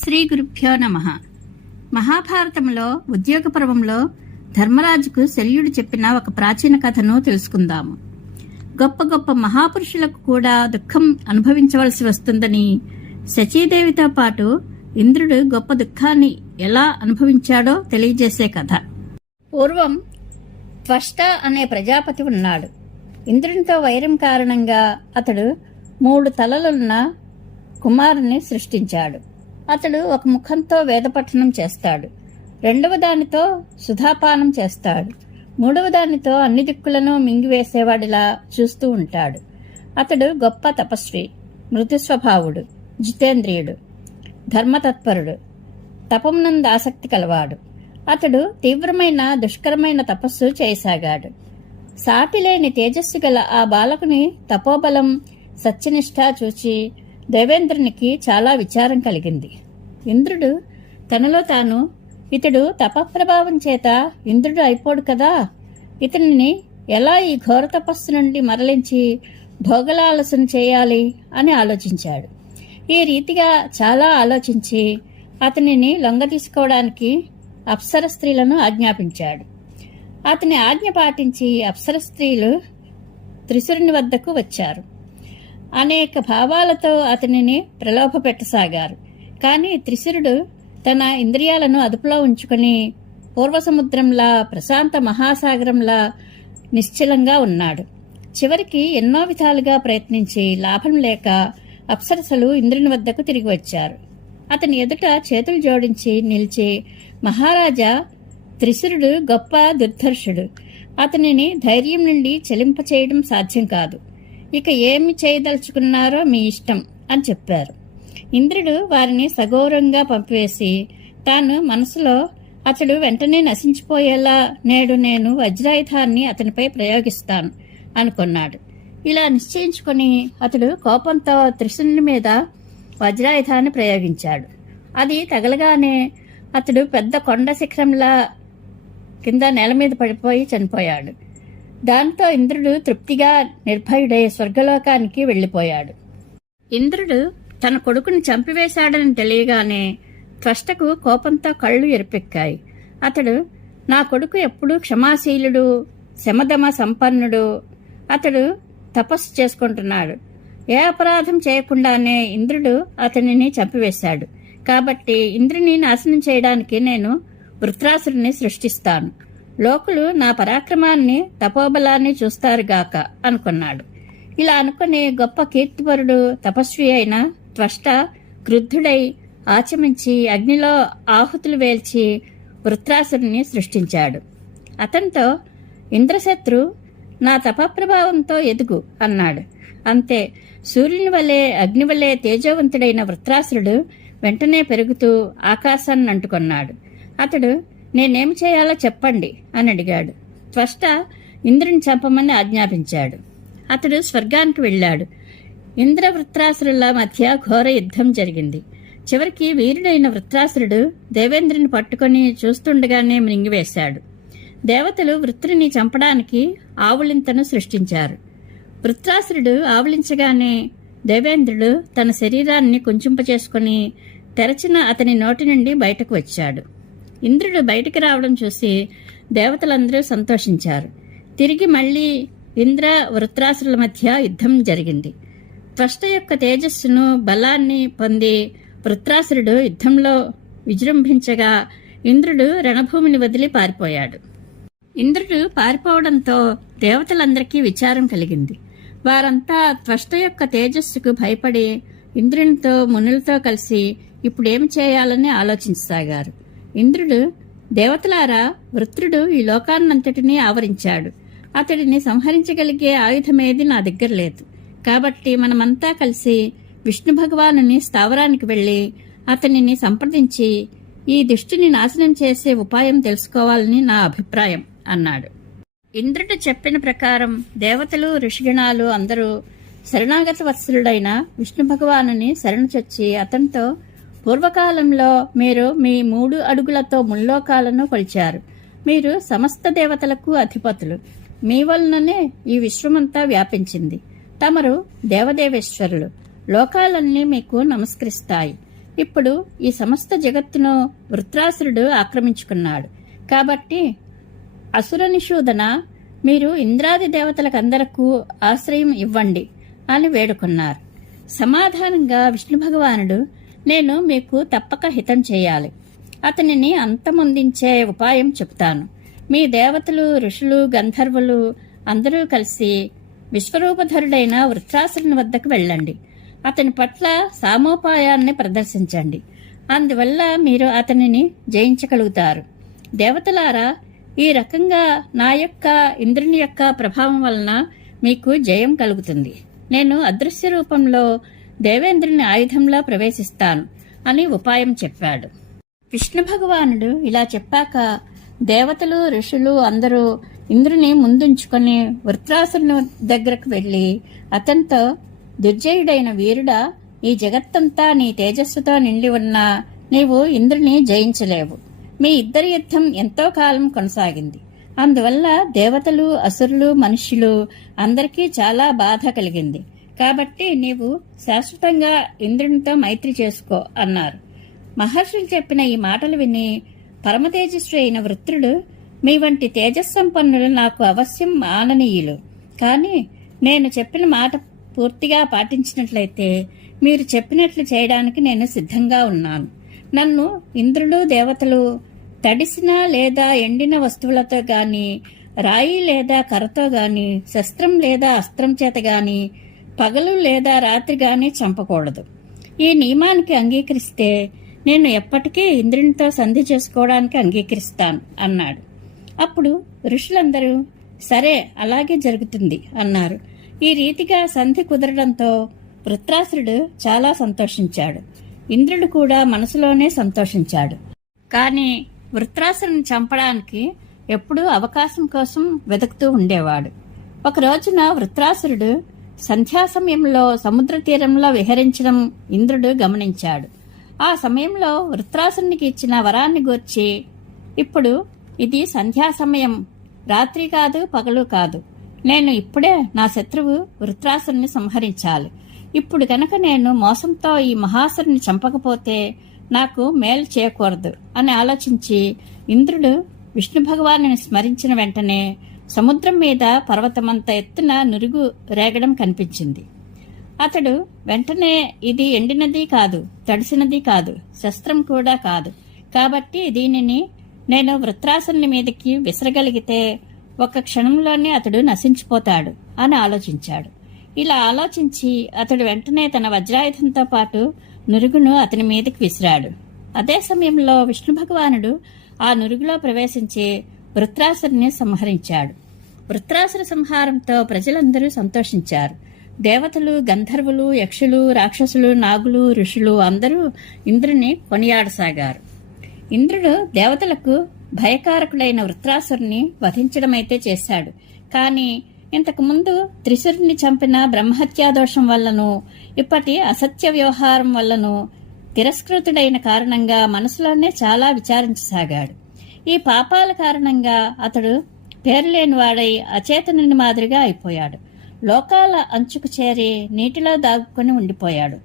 శ్రీ గురుభ్యో నమ. మహాభారతంలో ఉద్యోగ పర్వంలో ధర్మరాజుకు శల్యుడు చెప్పిన ఒక ప్రాచీన కథను తెలుసుకుందాము. గొప్ప గొప్ప మహాపురుషులకు కూడా దుఃఖం అనుభవించవలసి వస్తుందని శచీదేవితో పాటు ఇంద్రుడు గొప్ప దుఃఖాన్ని ఎలా అనుభవించాడో తెలియజేసే కథ. పూర్వం త్వష్ట అనే ప్రజాపతి ఉన్నాడు. ఇంద్రునితో వైరం కారణంగా అతడు మూడు తలలున్న కుమారుని సృష్టించాడు. అతడు ఒక ముఖంతో వేదపఠనం చేస్తాడు. రెండవ దానితో సుధాపానం చేస్తాడు. మూడవ దానితో అన్ని దిక్కులను మింగివేసేవాడిలా చూస్తూ ఉంటాడు. అతడు గొప్ప తపస్వి మృదు స్వభావుడు జితేంద్రియుడు ధర్మతత్పరుడు తపమునందు ఆసక్తి కలవాడు. అతడు తీవ్రమైన దుష్కరమైన తపస్సు చేయసాగాడు. సాటిలేని తేజస్సు గల ఆ బాలకుని తపోబలం సత్యనిష్ట చూచి దేవేంద్రునికి చాలా విచారం కలిగింది. ఇంద్రుడు తనలో తాను ఇతడు తపప్రభావం చేత ఇంద్రుడు అయిపోడు కదా. ఇతనిని ఎలా ఈ ఘోర తపస్సు నుండి మరలించి భోగలాలసన చేయాలి అని ఆలోచించాడు. ఈ రీతిగా చాలా ఆలోచించి అతనిని లొంగ తీసుకోవడానికి అప్సర స్త్రీలను ఆజ్ఞాపించాడు. అతని ఆజ్ఞ పాటించి అప్సర స్త్రీలు త్రిశురుని వద్దకు వచ్చారు. అనేక భావాలతో అతనిని ప్రలోభ పెట్టసాగారు కానీ త్రిశురుడు తన ఇంద్రియాలను అదుపులో ఉంచుకొని పూర్వసముద్రంలా ప్రశాంత మహాసాగరంలా నిశ్చలంగా ఉన్నాడు. చివరికి ఎన్నో విధాలుగా ప్రయత్నించి లాభం లేక అప్సరసలు ఇంద్రుని వద్దకు తిరిగి వచ్చారు అతని ఎదుట చేతులు జోడించి నిలిచి మహారాజా త్రిశురుడు గొప్ప దుర్ధర్షుడు. అతనిని ధైర్యం నుండి చెలింపచేయడం సాధ్యం కాదు. ఇక ఏమి చేయదలుచుకున్నారో మీ ఇష్టం అని చెప్పారు. ఇంద్రుడు వారిని సగౌరవంగా పంపివేసి తాను మనసులో అతడు వెంటనే నశించిపోయేలా నేడు నేను వజ్రాయుధాన్ని అతనిపై ప్రయోగిస్తాను అనుకున్నాడు. ఇలా నిశ్చయించుకొని అతడు కోపంతో త్రిశుని మీద వజ్రాయుధాన్ని ప్రయోగించాడు. అది తగలగానే అతడు పెద్ద కొండ శిఖరంలా కింద నేల మీద పడిపోయి చనిపోయాడు. దాంతో ఇంద్రుడు తృప్తిగా నిర్భయుడై స్వర్గలోకానికి వెళ్ళిపోయాడు. ఇంద్రుడు తన కొడుకుని చంపివేశాడని తెలియగానే త్వష్టకు కోపంతో కళ్ళు ఎరిపెక్కాయి. అతడు నా కొడుకు ఎప్పుడూ క్షమాశీలుడు శమదమ సంపన్నుడు. అతడు తపస్సు చేసుకుంటున్నాడు. ఏ అపరాధం చేయకుండానే ఇంద్రుడు అతనిని చంపివేశాడు. కాబట్టి ఇంద్రుని నాశనం చేయడానికి నేను వృత్రాసురుని సృష్టిస్తాను. లోకులు నా పరాక్రమాన్ని తపోబలాన్ని చూస్తారుగాక అనుకున్నాడు. ఇలా అనుకునే గొప్ప కీర్తిపరుడు తపస్వి అయిన త్వష్ట క్రుద్ధుడై ఆచమించి అగ్నిలో ఆహుతులు వేల్చి వృత్రాసురుని సృష్టించాడు. అతనితో ఇంద్రశత్రు నా తపప్రభావంతో ఎదుగు అన్నాడు. అంతే సూర్యుని వలె అగ్ని వలె తేజవంతుడైన వృత్రాసురుడు వెంటనే పెరుగుతూ ఆకాశాన్ని అంటుకున్నాడు. అతడు నేనేం చేయాలో చెప్పండి అని అడిగాడు. త్వష్ట ఇంద్రుని చంపమని ఆజ్ఞాపించాడు. అతడు స్వర్గానికి వెళ్ళాడు. ఇంద్ర వృత్రాసురుల మధ్య ఘోర యుద్ధం జరిగింది. చివరికి వీరుడైన వృత్రాసురుడు దేవేంద్రుని పట్టుకొని చూస్తుండగానే మృంగివేశాడు. దేవతలు వృత్రుని చంపడానికి ఆవులింతను సృష్టించారు. వృత్రాసురుడు ఆవులించగానే దేవేంద్రుడు తన శరీరాన్ని కుంచింపచేసుకుని తెరచిన అతని నోటి నుండి బయటకు వచ్చాడు. ఇంద్రుడు బయటికి రావడం చూసి దేవతలందరూ సంతోషించారు. తిరిగి మళ్ళీ ఇంద్ర వృత్రాసుల మధ్య యుద్ధం జరిగింది. త్వష్ట యొక్క తేజస్సును బలాన్ని పొంది వృత్రాసురుడు యుద్ధంలో విజృంభించగా ఇంద్రుడు రణభూమిని వదిలి పారిపోయాడు. ఇంద్రుడు పారిపోవడంతో దేవతలందరికీ విచారం కలిగింది. వారంతా త్వష్ట యొక్క తేజస్సుకు భయపడి ఇంద్రునితో మునులతో కలిసి ఇప్పుడేం చేయాలని ఆలోచించసాగారు. ఇంద్రుడు దేవతలారా వృత్రుడు ఈ లోకాన్నంతటినీ ఆవరించాడు. అతడిని సంహరించగలిగే ఆయుధమేది నా దగ్గర లేదు. కాబట్టి మనమంతా కలిసి విష్ణు భగవానుని స్థావరానికి వెళ్ళి అతనిని సంప్రదించి ఈ దుష్టిని నాశనం చేసే ఉపాయం తెలుసుకోవాలని నా అభిప్రాయం అన్నాడు. ఇంద్రుడు చెప్పిన ప్రకారం దేవతలు ఋషిగణాలు అందరూ శరణాగత వత్సలుడైన విష్ణు భగవానుని శరణు చొచ్చి అతనితో పూర్వకాలంలో మీరు మీ మూడు అడుగులతో ముల్లోకాలను కొలిచారు. మీరు సమస్త దేవతలకు అధిపతులు. మీ వలననే ఈ విశ్వమంతా వ్యాపించింది. తమరు దేవదేవేశ్వరులు. లోకాలన్నీ మీకు నమస్కరిస్తాయి. ఇప్పుడు ఈ సమస్త జగత్తును వృత్రాసురుడు ఆక్రమించుకున్నాడు. కాబట్టి అసురనిషూదన మీరు ఇంద్రాది దేవతలకందరకు ఆశ్రయం ఇవ్వండి అని వేడుకున్నారు. సమాధానంగా విష్ణు భగవానుడు నేను మీకు తప్పక హితం చేయాలి. అతనిని అంతమొందించే ఉపాయం చెప్తాను మీ దేవతలు ఋషులు గంధర్వులు అందరూ కలిసి విశ్వరూపధరుడైన వృత్రాసురుని వద్దకు వెళ్ళండి. అతని పట్ల సామోపాయాన్ని ప్రదర్శించండి. అందువల్ల మీరు అతనిని జయించగలుగుతారు. దేవతలారా ఈ రకంగా నా యొక్క ఇంద్రుని యొక్క ప్రభావం వలన మీకు జయం కలుగుతుంది. నేను అదృశ్య రూపంలో దేవేంద్రుని ఆయుధంలో ప్రవేశిస్తాను అని ఉపాయం చెప్పాడు. విష్ణు భగవానుడు ఇలా చెప్పాక దేవతలు ఋషులు అందరూ ఇంద్రుని ముందుంచుకొని వృత్రాసుని దగ్గరకు వెళ్ళి అతనితో దుర్జయుడైన వీరుడా ఈ జగత్తంతా నీ తేజస్సుతో నిండి ఉన్నా నీవు ఇంద్రుని జయించలేవు. మీ ఇద్దరి యుద్ధం ఎంతో కాలం కొనసాగింది. అందువల్ల దేవతలు అసురులు మనుష్యులు అందరికీ చాలా బాధ కలిగింది. కాబట్టి నీవు శాశ్వతంగా ఇంద్రునితో మైత్రి చేసుకో అన్నారు. మహర్షులు చెప్పిన ఈ మాటలు విని పరమతేజస్వి అయిన వృత్రుడు మీ వంటి తేజస్సంపన్నులు నాకు అవశ్యం ఆననీయులు కానీ నేను చెప్పిన మాట పూర్తిగా పాటించినట్లయితే మీరు చెప్పినట్లు చేయడానికి నేను సిద్ధంగా ఉన్నాను. నన్ను ఇంద్రుడు దేవతలు తడిసిన లేదా ఎండిన వస్తువులతో గాని రాయి లేదా కర్రతో గాని శస్త్రం లేదా అస్త్రం చేత గాని పగలు లేదా రాత్రి కానీ చంపకూడదు. ఈ నియమానికి అంగీకరిస్తే నేను ఎప్పటికీ ఇంద్రునితో సంధి చేసుకోవడానికి అంగీకరిస్తాను అన్నాడు. అప్పుడు ఋషులందరూ సరే అలాగే జరుగుతుంది అన్నారు. ఈ రీతిగా సంధి కుదరడంతో వృత్రాసురుడు చాలా సంతోషించాడు. ఇంద్రుడు కూడా మనసులోనే సంతోషించాడు. కానీ వృత్రాసురుని చంపడానికి ఎప్పుడూ అవకాశం కోసం వెతుకుతూ ఉండేవాడు. ఒక రోజున వృత్రాసురుడు సంధ్యా సమయంలో సముద్ర తీరంలో విహరించడం ఇంద్రుడు గమనించాడు. ఆ సమయంలో వృత్రాసునికి ఇచ్చిన వరాన్ని గూర్చి ఇప్పుడు ఇది సంధ్యా సమయం రాత్రి కాదు పగలు కాదు. నేను ఇప్పుడే నా శత్రువు వృత్రాసుని సంహరించాలి. ఇప్పుడు కనుక నేను మోసంతో ఈ మహాసురుని చంపకపోతే నాకు మేలు చేయకూడదు అని ఆలోచించి ఇంద్రుడు విష్ణు భగవాను స్మరించిన వెంటనే సముద్రం మీద పర్వతమంత ఎత్తున నురుగు రేగడం కనిపించింది. అతడు వెంటనే ఇది ఎండినది కాదు తడిసినది కాదు శస్త్రం కూడా కాదు. కాబట్టి దీనిని నేను వృత్రాసుని మీదకి విసరగలిగితే ఒక క్షణంలోనే అతడు నశించిపోతాడు అని ఆలోచించాడు. ఇలా ఆలోచించి అతడు వెంటనే తన వజ్రాయుధంతో పాటు నురుగును అతని మీదకి విసిరాడు. అదే సమయంలో విష్ణు భగవానుడు ఆ నురుగులో ప్రవేశించి వృత్రాసుని సంహరించాడు. వృత్రాసుర సంహారంతో ప్రజలందరూ సంతోషించారు. దేవతలు గంధర్వులు యక్షులు రాక్షసులు నాగులు ఋషులు అందరూ ఇంద్రుని కొనియాడసాగారు. ఇంద్రుడు దేవతలకు భయకారకుడైన వృత్రాసురుని వధించడమైతే చేశాడు. కానీ ఇంతకుముందు త్రిశురుని చంపిన బ్రహ్మహత్యా దోషం వల్లను ఇప్పటి అసత్య వ్యవహారం వల్లను తిరస్కృతుడైన కారణంగా మనసులోనే చాలా విచారించసాగాడు. ఈ పాపాల కారణంగా అతడు పేరులేని వాడై అచేతనుని మాదిరిగా అయిపోయాడు. లోకాల అంచుకు చేరి నీటిలో దాగుకొని ఉండిపోయాడు.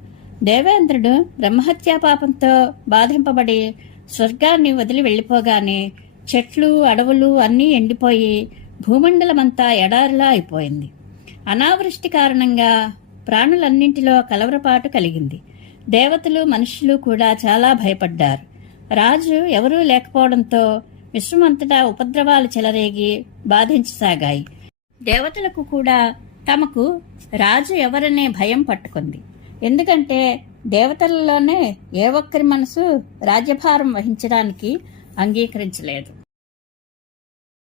దేవేంద్రుడు బ్రహ్మహత్యా పాపంతో బాధింపబడి స్వర్గాన్ని వదిలి వెళ్ళిపోగానే చెట్లు అడవులు అన్నీ ఎండిపోయి భూమండలమంతా ఎడారిలా అయిపోయింది. అనావృష్టి కారణంగా ప్రాణులన్నింటిలో కలవరపాటు కలిగింది. దేవతలు మనుషులు కూడా చాలా భయపడ్డారు. రాజు ఎవరూ లేకపోవడంతో విశ్వమంతటా ఉపద్రవాలు చెలరేగి బాధించసాగాయి. దేవతలకు కూడా తమకు రాజు ఎవరనే భయం పట్టుకుంది. ఎందుకంటే దేవతలలోనే ఏ ఒక్కరి మనసు రాజ్యభారం వహించడానికి అంగీకరించలేదు.